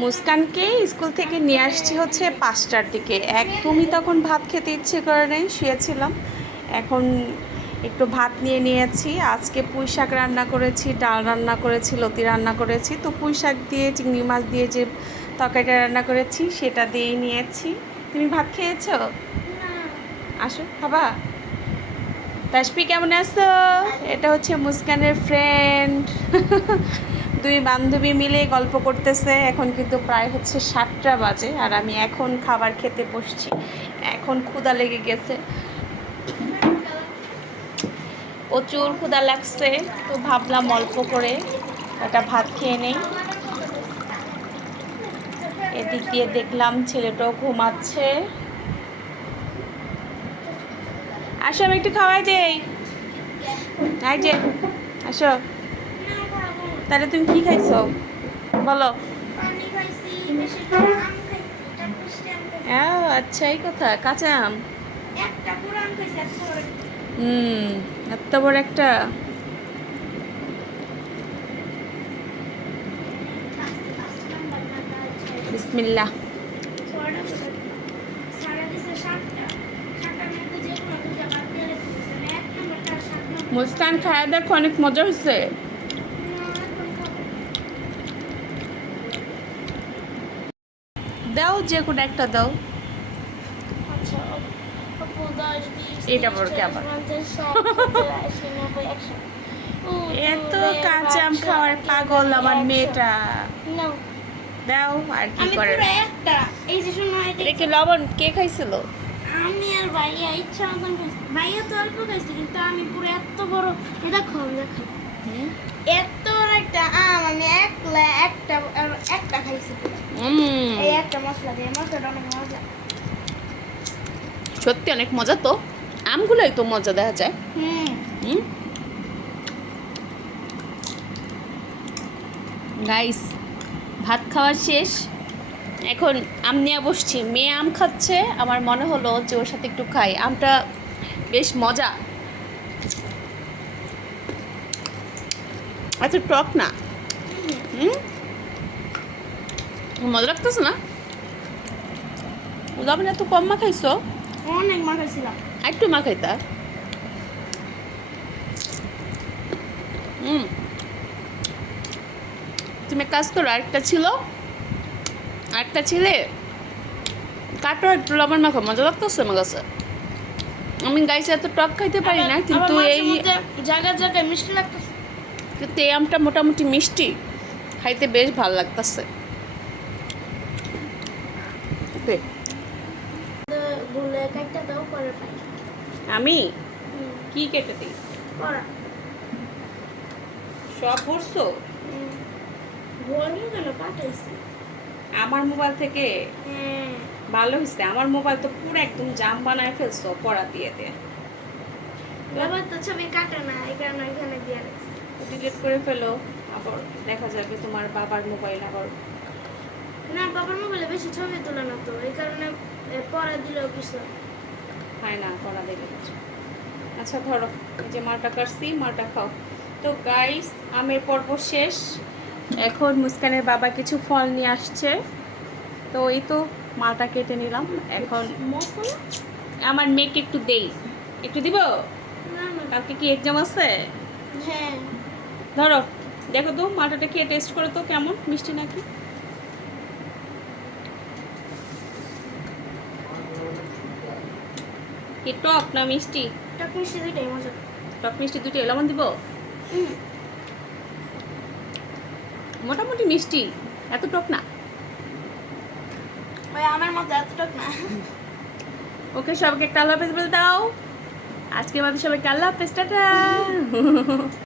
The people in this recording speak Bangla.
মুস্কানকে স্কুল থেকে নিয়ে আসছি হচ্ছে 5টার দিকে। একদমই তখন ভাত খেতে ইচ্ছে করে নেই, শুয়েছিলাম। এখন একটু ভাত নিয়ে নিয়েছি। আজকে পুঁই শাক রান্না করেছি, ডাল রান্না করেছি, লতি রান্না করেছি। তো পুঁই শাক দিয়ে চিংড়ি মাছ দিয়ে যে তরকারিটা রান্না করেছি সেটা দিয়েই নিয়েছি। তুমি ভাত খেয়েছো? আসো, খাবা? তাসফি কেমন আছো? এটা হচ্ছে মুস্কানের ফ্রেন্ড। দুই বান্ধবী মিলে গল্প করতেছে। এখন কিন্তু প্রায় হচ্ছে 7টা বাজে, আর আমি এখন খাবার খেতে বসছি। এখন ক্ষুধা লেগে গেছে, প্রচুর ক্ষুধা লাগছে। তো ভাবলাম অল্প করে একটা ভাত খেয়ে নেই। এদিক দিয়ে দেখলাম ছেলেটাও ঘুমাচ্ছে। আসো, আমি একটু খাওয়াই দেই। এই যে, আসো। তাহলে তুমি কি খাইছো বলো? আচ্ছা, এই কথা। কাঁচা আম? এত বড় একটা। বিসমিল্লাহ। মুস্কান খায়া দেখো, অনেক মজা হচ্ছে। দাও, যে কোনো একটা দাও। এটা বড় কে আবার? এত কাঁচা আম খাওয়ার পাগল আমার মেয়েটা। দাও, আর কি করে? এটা কি লবণ? কে খাইছিল? আমি আর ভাইয়া ইচ্ছা মতন খাইছি। ভাইয়া তো অল্প খাইছে, কিন্তু আমি পুরো এত বড় এটা খাই। এত বড় একটা আম আমি একটা খাইছি পুরো। এই একটা মশলা দিয়ে, মশলাটা অনেক মজা। সত্যি অনেক মজা তো। আমগুলোই তো মজা দেখা যায়। গাইস, ভাত খাওয়া শেষ। এখন আম নিয়ে বসছি। মেয়ে আম খাচ্ছে, আমার মনে হলো যে ওর সাথে একটু খাই। আমটা বেশ মজা, এত টক না। মজা লাগতেছে না? লবণ এত কম মাখাইছো? অনেক মাখাইছিলাম। একটু মাখাইতা। তুমি এক কাজ করো, আরেকটা ছিলে কাটো, একটু লবণ মাখো। মজা লাগতেছে আমার কাছে। আমি গাইছে এত টক খাইতে পারি না, কিন্তু জায়গায় মিষ্টি লাগতেছে। কিন্তু এই আমটা মোটামুটি মিষ্টি, খাইতে বেশ ভালো লাগতেছে। আমি কি কেটে দিই? সব ভরছো? আমার মোবাইল থেকে? ভালো হয়েছে। আমার মোবাইল তো পুরো একদম জাম বানায় ফেলছো পড়া দিয়ে দিয়ে। ছবি কাটে না, এই কারণে এখানে দিয়ে ডিলিট করে ফেলো, আবার দেখা যাবে তোমার বাবার মোবাইল। আবার না, বাবার মোবাইলে বেশি ছবি তোলে না, তো এই কারণে পড়া দিলেও কিছু হয় না, পড়া দিলে কিছু। আচ্ছা ধরো, এই যে মালটা কাটছি, মালটা খাও। তো গাইস, আমের পর্ব শেষ। এখন মুস্কানের বাবা কিছু ফল নিয়ে আসছে, তো এই তো মালটা কেটে নিলাম। এখন আমার মেয়েকে একটু দেই। একটু দিব? কালকে কি এক্সাম আছে? হ্যাঁ। ধরো, দেখো তো মালটাটা খেয়ে টেস্ট করে তো কেমন, মিষ্টি নাকি। কি টক না মিষ্টি? টক মিষ্টি দুইটাই মজা। টক মিষ্টি দুটোই। লবণ দিব? মোটামুটি মিষ্টি, এত টক না। ওই আমার মতো এত টক না। ওকে, সবাইকে একটা আল্লাহ হাফেজ বলে দাও। আজকে আমাদের সবাইকে আল্লাহ হাফেজ, টাটা।